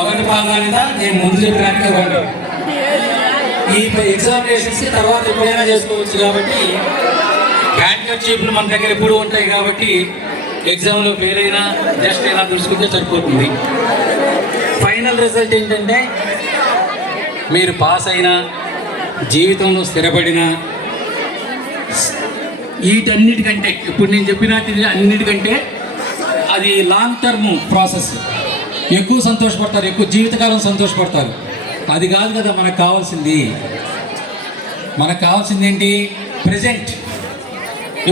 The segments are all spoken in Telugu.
మొదటి ప్రాధాన్యత నేను ముందు చెప్పినట్టుగా ఇవ్వండి. ఈ ఎగ్జామినేషన్స్ తర్వాత ఎప్పుడైనా చేసుకోవచ్చు కాబట్టి హ్యాండ్ షేపులు మన దగ్గర ఎప్పుడు ఉంటాయి కాబట్టి ఎగ్జామ్లో ఫెయిల్ అయినా జస్ట్ ఇలా చూసుకుంటే సరిపోతుంది. ఫైనల్ రిజల్ట్ ఏంటంటే మీరు పాస్ అయినా జీవితంలో స్థిరపడినా వీటన్నిటికంటే ఇప్పుడు నేను చెప్పినట్టు అన్నిటికంటే అది లాంగ్ టర్మ్ ప్రాసెస్. ఎక్కువ సంతోషపడతారు, ఎక్కువ జీవితకాలం సంతోషపడతారు. అది కాదు కదా మనకు కావాల్సింది. మనకు కావాల్సింది ఏంటి? ప్రజెంట్.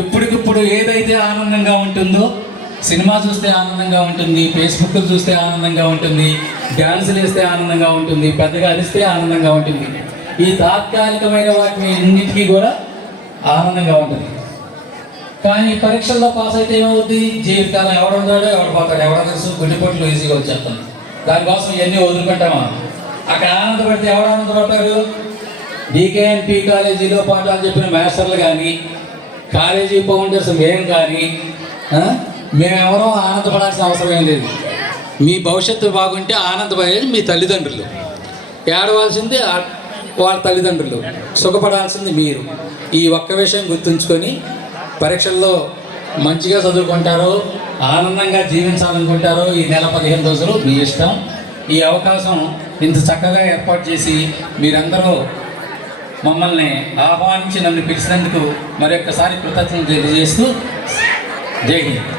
ఇప్పటికిప్పుడు ఏదైతే ఆనందంగా ఉంటుందో, సినిమా చూస్తే ఆనందంగా ఉంటుంది, ఫేస్బుక్లు చూస్తే ఆనందంగా ఉంటుంది, డ్యాన్సులు వేస్తే ఆనందంగా ఉంటుంది, పెద్దగా అరిస్తే ఆనందంగా ఉంటుంది. ఈ తాత్కాలికమైన వాటిని అన్నిటికీ కూడా ఆనందంగా ఉంటుంది. కానీ పరీక్షల్లో పాస్ అయితే ఏమవుద్ది? జీవితకాలం ఎవడున్నాడో ఎవడు పోతాడు, ఎవడో తెలుసు, గుండెపోట్లు ఈజీగా వచ్చేస్తాను. దానికోసం ఇవన్నీ వదులుకుంటామా? అక్కడ ఆనందపడితే ఎవడు ఆనందపడతాడు? డీకేఎన్పి కాలేజీలో పాఠాలు చెప్పిన మాస్టర్లు కానీ, కాలేజీ ఫౌండర్స్ మేము కానీ మేమెవరో ఆనందపడాల్సిన అవసరం ఏం లేదు. మీ భవిష్యత్తు బాగుంటే ఆనందపడేది మీ తల్లిదండ్రులు, ఏడవలసింది వాళ్ళ తల్లిదండ్రులు, సుఖపడాల్సింది మీరు. ఈ ఒక్క విషయం గుర్తుంచుకొని పరీక్షల్లో మంచిగా చదువుకుంటారో, ఆనందంగా జీవించాలనుకుంటారో ఈ నెల 15 రోజులు మీ ఇష్టం. ఈ అవకాశం ఇంత చక్కగా ఏర్పాటు చేసి మీరందరూ మమ్మల్ని ఆహ్వానించి నన్ను పిలిచినందుకు మరొక్కసారి కృతజ్ఞతలు తెలియజేస్తూ జై హింద్.